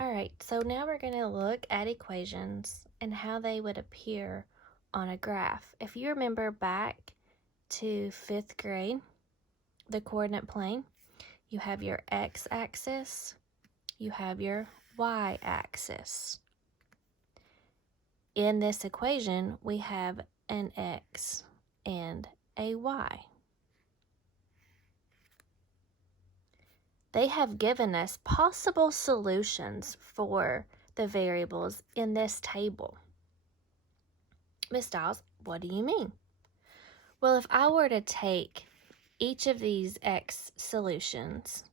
All right, so now we're going to look at equations and how they would appear on a graph. If you remember back to 5th grade, the coordinate plane, you have your x-axis, you have your y-axis. In this equation, we have an x and a y. They have given us possible solutions for the variables in this table. Ms. Stiles, what do you mean? Well, if I were to take each of these x solutions,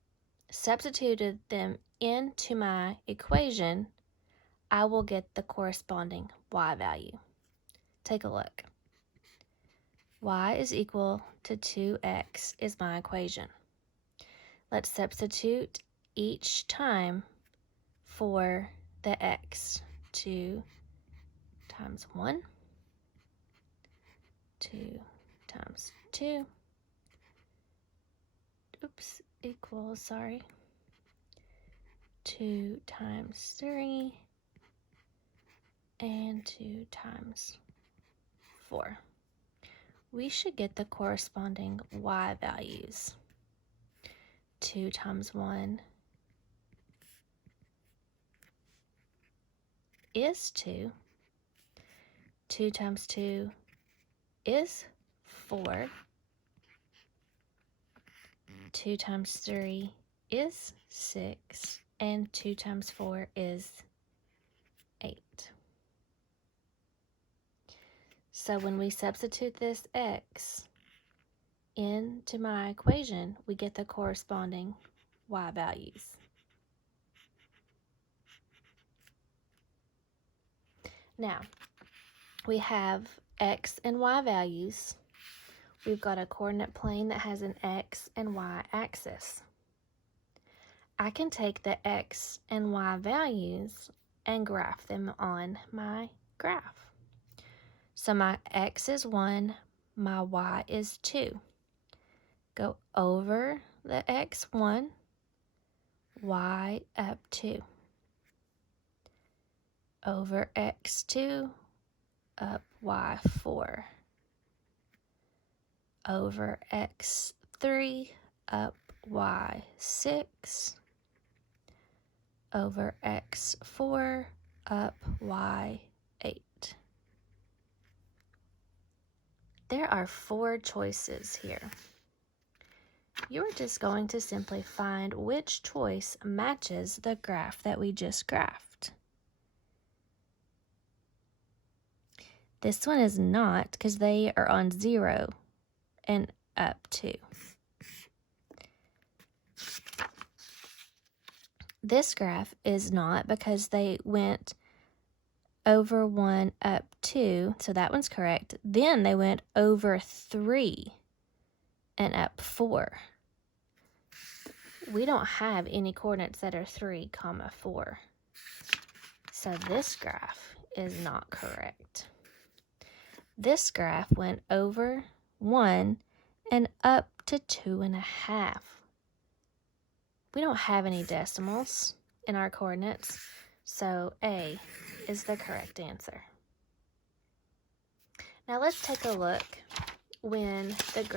substituted them into my equation, I will get the corresponding y value. Take a look. Y is equal to 2x is my equation. Let's substitute each time for the x. 2 times 1, 2 times 2, equals, 2 times 3, and 2 times 4. We should get the corresponding y values. 2 times 1 is 2. 2 times 2 is 4. 2 times 3 is 6. And 2 times 4 is 8. So when we substitute this x into my equation, we get the corresponding y values. Now, we have x and y values. We've got a coordinate plane that has an x and y axis. I can take the x and y values and graph them on my graph. So my x is 1, my y is 2. Go over the x1, y up 2. Over x2, up y4. Over x3, up y6. Over x4, up y8. There are 4 choices here. You're just going to simply find which choice matches the graph that we just graphed. This one is not, because they are on 0 and up 2. This graph is not, because they went over 1 up 2, so that one's correct. Then they went over 3 and up 4. We don't have any coordinates that are 3, 4. So this graph is not correct. This graph went over 1 and up to 2.5. We don't have any decimals in our coordinates, so A is the correct answer. Now let's take a look when the graph